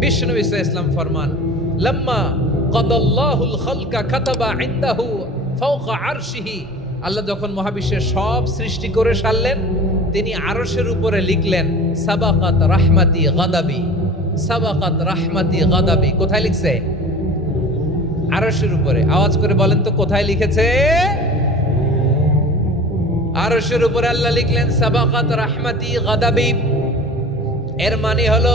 বিষ্ণু ইসলাম ফরমান, লম্মা কদাল্লাহুল খালকা খাতাবা ইনদাহু ফাওকা আরশিহি। আল্লাহ যখন মহাবিশ্বের সব সৃষ্টি করে সারলেন, তিনি আরশের উপরে লিখলেন, সাবাকাত রাহমাতি গাদাবি, সাবাকাত রাহমাতি গাদাবি। কোথায় লিখছে? আরশের উপরে। আওয়াজ করে বলেন তো, কোথায় লিখেছে? আরশের উপরে আল্লাহ লিখলেন, সাবাকাত রাহমাতি গাদাবি। এর মানে হলো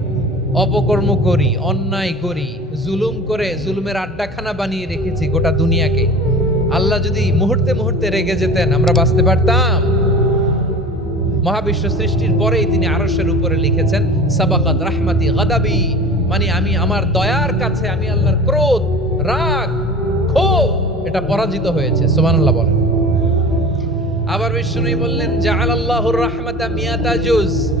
অপকর্ম করি, অন্যায় করি, জুলুম করে জুলুমের আড্ডাখানা বানিয়ে রেখেছি গোটা দুনিয়াকে। আল্লাহ যদি মুহূর্তে মুহূর্তে রেগে যেতেন, আমরা বাঁচতে পারতাম। মহাবিশ্ব সৃষ্টির পরেই তিনি আরশের উপরে লিখেছেন, সাবাকাত রাহমাতি গাদাবি মানে আমি আমার দয়ার কাছে, আমি আল্লাহর ক্রোধ, রাগ, ক্ষোভ, এটা পরাজিত হয়েছে। সুবহানাল্লাহ বলেন। আবার বিষ্ণু বললেন জাআল আল্লাহুর রাহমাতা মিয়াতা জুজ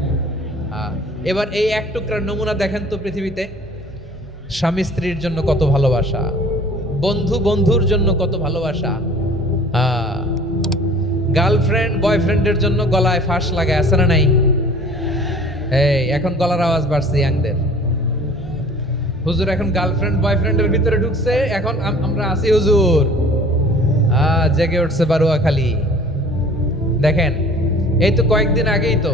এবার এই এক টুকরার নমুনা দেখেন তো পৃথিবীতে। স্বামী স্ত্রীর জন্য কত ভালোবাসা, বন্ধু বন্ধুর জন্য কত ভালোবাসা। গার্লফ্রেন্ড বয়ফ্রেন্ডের জন্য গলায় ফাঁস লাগে, আছে না নাই? এই, এখন গলার আওয়াজ বাড়ছে ইয়াংদের। হুজুর, এখন গার্লফ্রেন্ড বয়ফ্রেন্ডের ভিতরে ঢুকছে, এখন আমরা আছি হুজুর। জেগে উঠছে বারুয়া খালি দেখেন, এই তো কয়েকদিন আগেই তো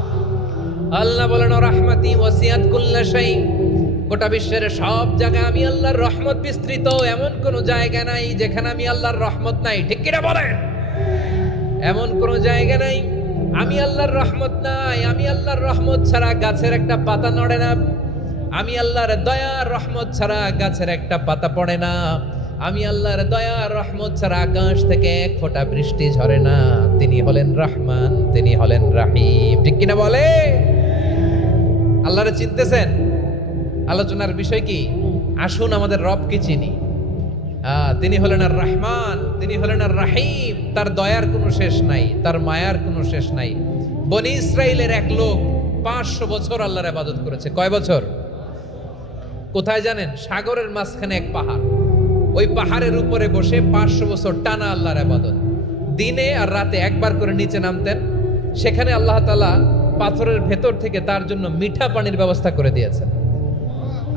আল্লাহ বলেন, রহমতি ওয়াসিয়াত কুল্লা শাই গোটা বিশ্বের সব জায়গায় আমি আল্লাহর রহমত বিস্তৃত, এমন কোন জায়গা নাই যেখানে আমি আল্লাহর রহমত নাই। ঠিক কিনা বলেন? এমন কোন জায়গা নাই, আমি আল্লাহর রহমত নাই, আমি আল্লাহর রহমত ছাড়া গাছের একটা পাতা নড়ে না। আমি আল্লাহর দয়া রহমত ছাড়া গাছের একটা পাতা পড়ে না। আমি আল্লাহর দয়া রহমত ছাড়া আকাশ থেকে এক ফোঁটা বৃষ্টি ঝরে না। তিনি হলেন রহমান, তিনি হলেন রাহিম। ঠিক কিনা বলে আল্লাহরে চিনতেছেন? আলোচনার বিষয় কি? আসুন আমাদের রবকে চিনি। তিনি হলেন আর রহমান, তিনি হলেন আর রাহিম। তার দয়ার কোনো শেষ নাই, তার মায়ার কোনো শেষ নাই। বনি ইসরায়েলের এক লোক পাঁচশো বছর আল্লাহর আবাদত করেছে। কয় বছর? কোথায় জানেন? সাগরের মাঝখানে এক পাহাড়। ওই পাহাড়ের উপরে বসে পাঁচশো বছর টানা আল্লাহর আবাদত দিনে আর রাতে একবার করে নিচে নামতেন। সেখানে আল্লাহ তালা পাথরের ভেতর থেকে তার জন্য মিঠা পানির ব্যবস্থা করে দিয়েছেন।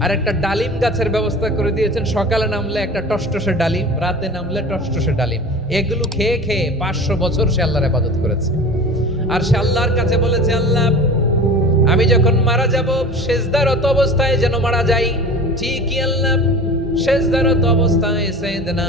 আর একটা ডালিম গাছের ব্যবস্থা করে দিয়েছেন। সকালে নামলে একটা টসটসে ডালিম, রাতে নামলে টসটসে ডালিম। এগুলো খেয়ে খেয়ে পাঁচশো বছর সে আল্লাহর আবাদত করেছে। আর সে আল্লাহর কাছে বলেছে, আল্লাহ, আমি যখন মারা যাব শেষদারত অবস্থায় যেন মারা যাই। ঠিকই আল্লাহ শেষদারত অবস্থায় সেদনা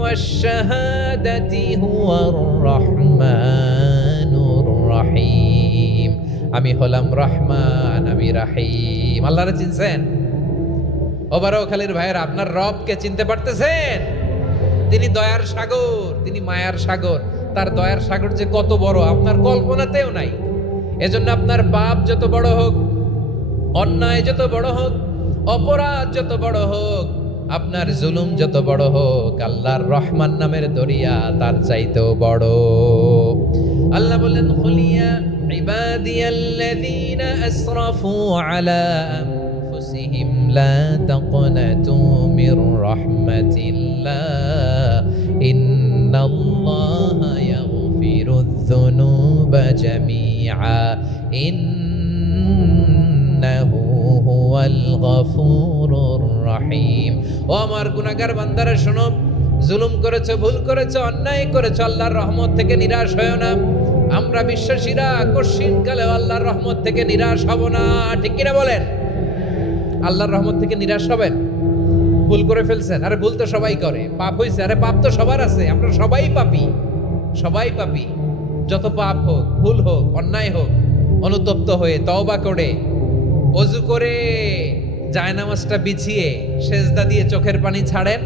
ওয়াশ শাহাদাতি হুয়ার রহমানুর রহিম আমি হলাম রহমান, আমি রাহিম। আল্লাহরে চিনছেন ওবারও খালির ভাইয়ের, আপনার রবকে চিনতে পারতেছেন? তিনি দয়ার সাগর, তিনি মায়ার সাগর। তার দয়ার সাগর যে কত বড়, আপনার কল্পনাতেও নাই। এজন্য আপনার পাপ যত বড় হোক, অন্যায় যত বড় হোক, অপরাধ যত বড় হোক আপনার জুলুম যত বড় হোক, আল্লাহর রহমান নামের দরিয়া তার চাইতেও বড়। আল্লাহ বলেন খুলিয়া ইবাদিয়াল্লাযীনা আসরাফু আলা রহিম। ও আমার শোনো, জুলুম ভুল অন্যায় আল্লাহর রহমত থেকে নিরাশ না। আমরা বিশ্বাসীরা কশিন কালে আল্লাহর রহমত থেকে নিরাশ হব না। ঠিক কিনা বলেন? আল্লাহর রহমত থেকে নিরাশ হবেন? ভুল করে ফেলছেন? আরে ভুল তো সবাই করে। পাপ হয়েছে আরে পাপ তো সবার আছে। আমরা সবাই পাপি। সবাই পাপি। যত পাপ হোক, ভুল হোক, অন্যায় হোক, অনুতপ্ত হয়ে তওবা করে অজু করে জায়নামাজটা বিছিয়ে সেজদা দিয়ে চোখের পানি ছাড়েন।